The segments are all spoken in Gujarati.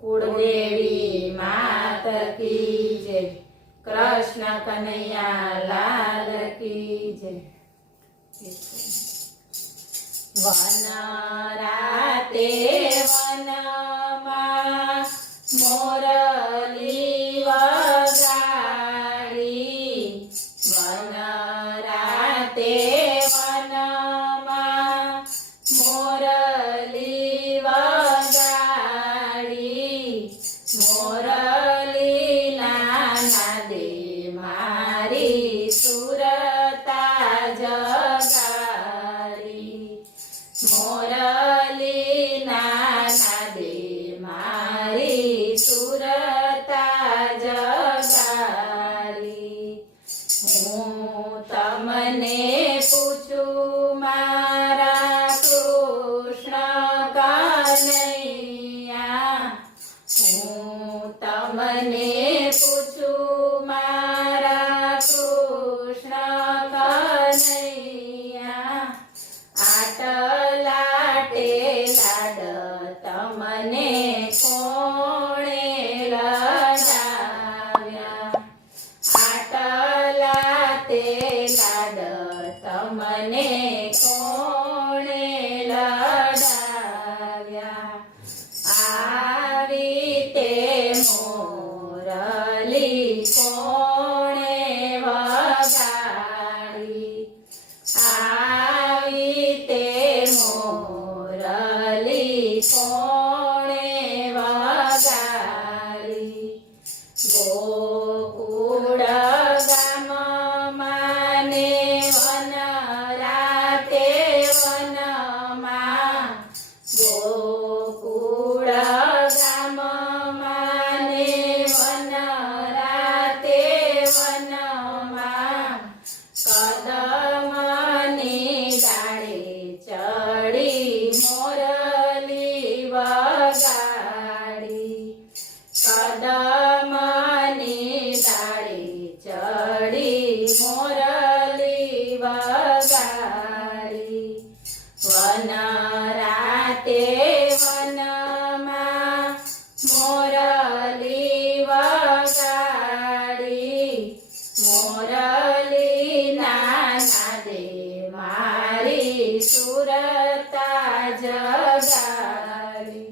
कुलदेवी मात की जय। कृष्ण कन्हैया लाल की जय। वन राते वनमा मोरली वगाड़ी। वन राते वनमा मोरली वगाड़ी। मोरली नादे मारी सुरता जगाड़ी। मोरली नादे मारी सुरता जगाड़ी। हूँ तमने पूछूं मारा कृष्ण कन्हैया। हूँ तमने पूछूं मारा कृष्ण कन्हैया। आटला टेलाड तमने कोणे लडाव्या। आटला टेलाड तमने कोणे लडाव्या। आवी ते मोरली कोणे वगाड़ी। आवी ते मोरली कोणे वगाड़ी। गोकुळ गाममाने वन राते वनमा। गोकुळ गाममाने वन राते वनमा। कदमनी डाळे चढी मोरली वगाड़ी। कदमनी डाळे चढी मोरली वगाड़ी। वन राते वनमा मोरली वगाड़ी। मोरली नादे मारी सुरता जगाड़ी।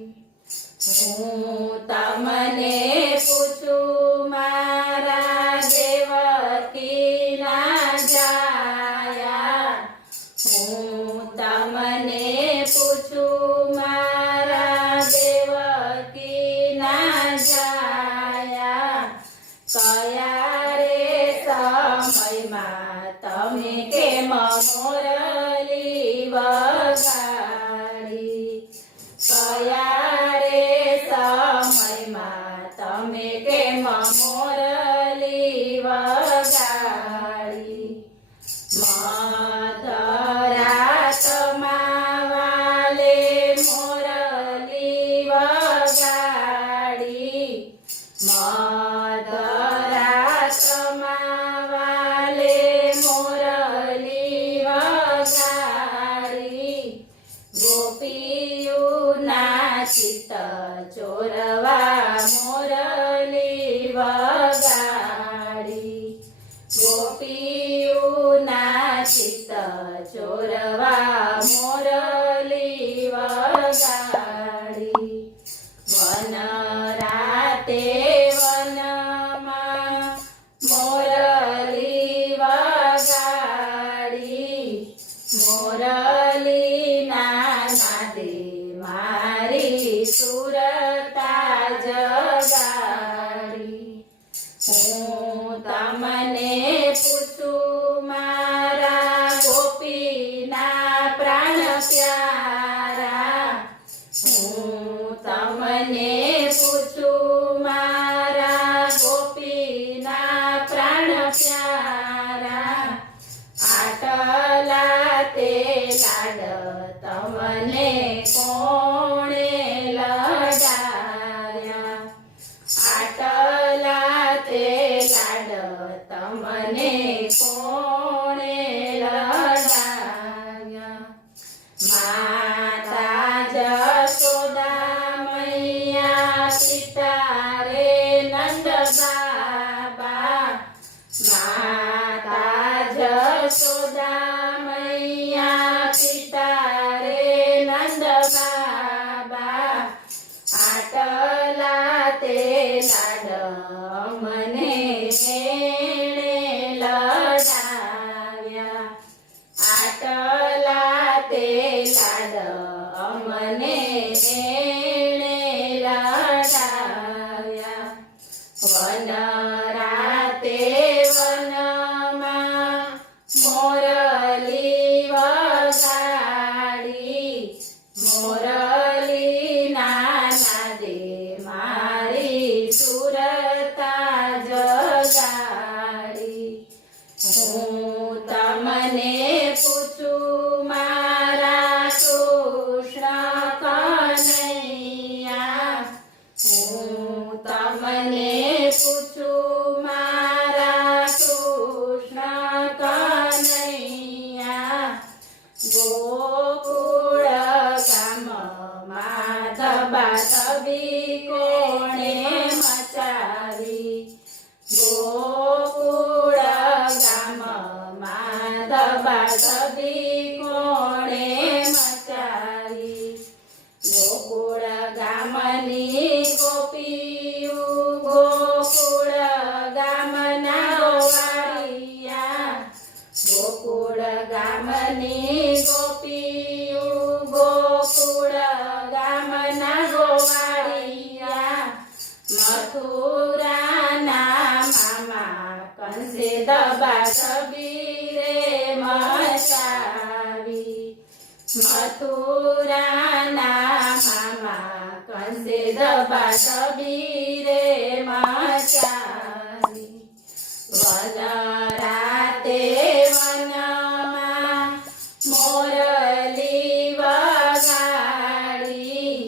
हूँ तमने पूछूं मारा देवकी ना जाया। हूँ तमने पूछूं मारा देवकी ना जाया। कया रे समयमां तमे केम मोरली वगाड़ी। कया रे समयमां तमे केम मोरली वगाड़ी। मधरातમાં વાલે મોરલી વગાડી। મધરાતમાં વાલે મોરલી વગાડી। ગોપીઓના ચિત્ત ચોરવા મોરલી વગાડી। ગોપીઓના ચિત્ત ચોરવા મોરલી વગાડી। વન રાતે વનમાં મોરલી વગાડી। મોરલી નાદે મારી સુરતા જગાડી। હું તમને પૂછું મારા ગોપીના પ્રાણ પ્યારા। હું તમને પૂછું મારા ગોપીના પ્રાણ પ્યારા। આટલા તે લાડ તમને કોણે લડાવ્યા। આટલા તે લાડ તમને કોણે લડાવ્યા। માતા જશોદા મૈયા ગોકુળ ગામમાં ધબાધબી કોણે મચાવી ગોકુળ ગામમાં ધબાધબી કોણે મચાવી ગોકુળ ગામની ગોપીયું ગોકુળ ગામના ગોવાળિયા ગોકુળ ગામની ગોપીયું ગોકુળ ગામના ગોવાળિયા મથુરાના મામા કંસે ધબાધબી રે મચાવી મથુરાના મામા કંસે ધબાધબી રે મચાવી વનરાતે વનમાં મોરલી વગાડી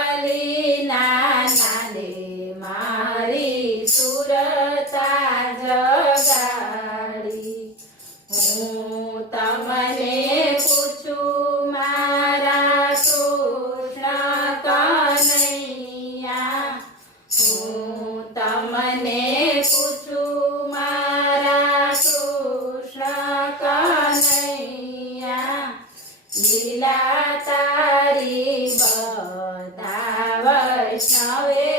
મોરલીના નાદે મારી સુરતા જગાડી હું તમને પૂછું મારા કૃષ્ણ કનૈયા હું તમને પૂછું મારા કૃષ્ણ કનૈયા લીલા તારી બધા વૈષ્ણવે